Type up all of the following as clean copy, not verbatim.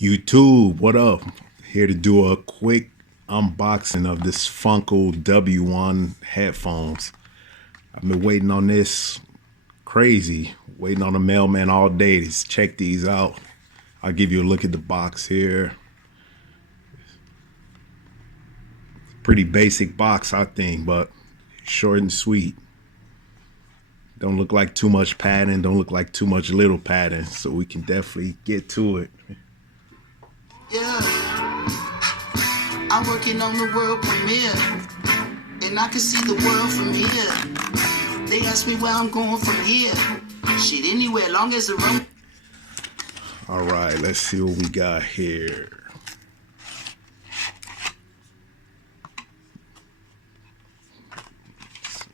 YouTube, what up? Here to do a quick unboxing of this FUNCL W1 headphones. I've been waiting on this crazy, waiting on the mailman all day to check these out. I'll give you a look at the box here. Pretty basic box, I think, but short and sweet. Don't look like too much padding, don't look like too much little padding, so we can definitely get to it. Yeah, I'm working on the world premiere, and I can see the world from here. They ask me where I'm going from here. Shit, anywhere, long as the road. All right, let's see what we got here.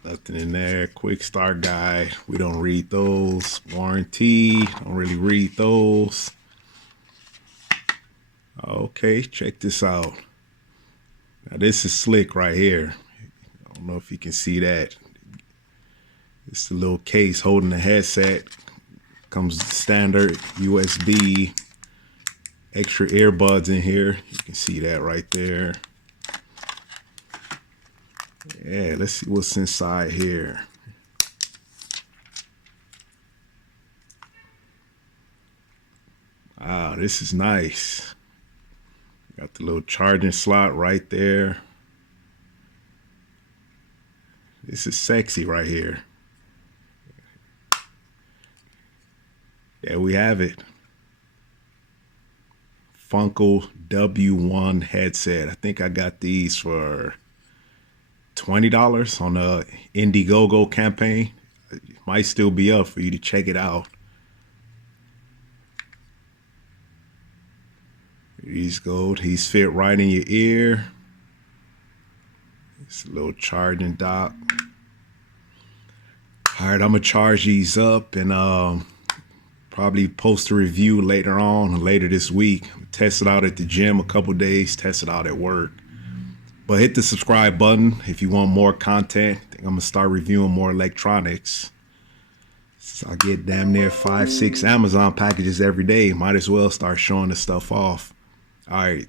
Nothing in there. Quick start guide. We don't read those. Warranty. Don't really read those. Okay, check this out. Now this is slick right here. I don't know if you can see that. It's the little case holding the headset. Comes standard USB. Extra earbuds in here. You can see that right there. Yeah, let's see what's inside here. Wow, this is nice. Got the little charging slot right there. This is sexy right here. There we have it. FUNCL W1 headset. I think I got these for $20 on the Indiegogo campaign. It might still be up for you to check it out. These go. These fit right in your ear. It's a little charging dock. All right, I'm gonna charge these up and probably post a review later this week. Test it out at the gym a couple days. Test it out at work. But hit the subscribe button if you want more content. I think I'm gonna start reviewing more electronics. So I get damn near 5-6 Amazon packages every day. Might as well start showing this stuff off. All right,